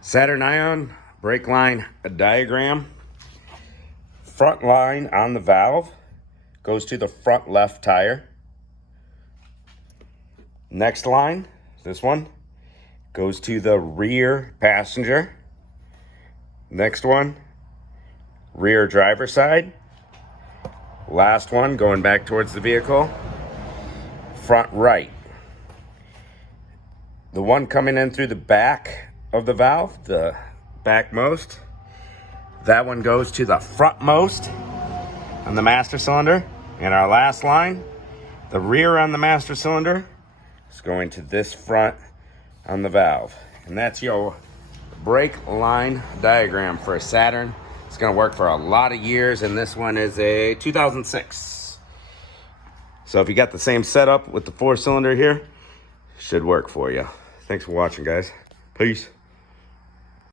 Saturn Ion brake line diagram. Front line on the valve goes to the front left tire. Next line, this one, goes to the rear passenger. Next one, rear driver side. Last one, going back towards the vehicle, front right. The one coming in through the back of the valve, the backmost, that one goes to the frontmost on the master cylinder. And our last line, the rear on the master cylinder, is going to this front on the valve. And that's your brake line diagram for a Saturn. It's going to work for a lot of years, and this one is a 2006. So if you got the same setup with the 4-cylinder here, should work for you. Thanks for watching, guys. Peace.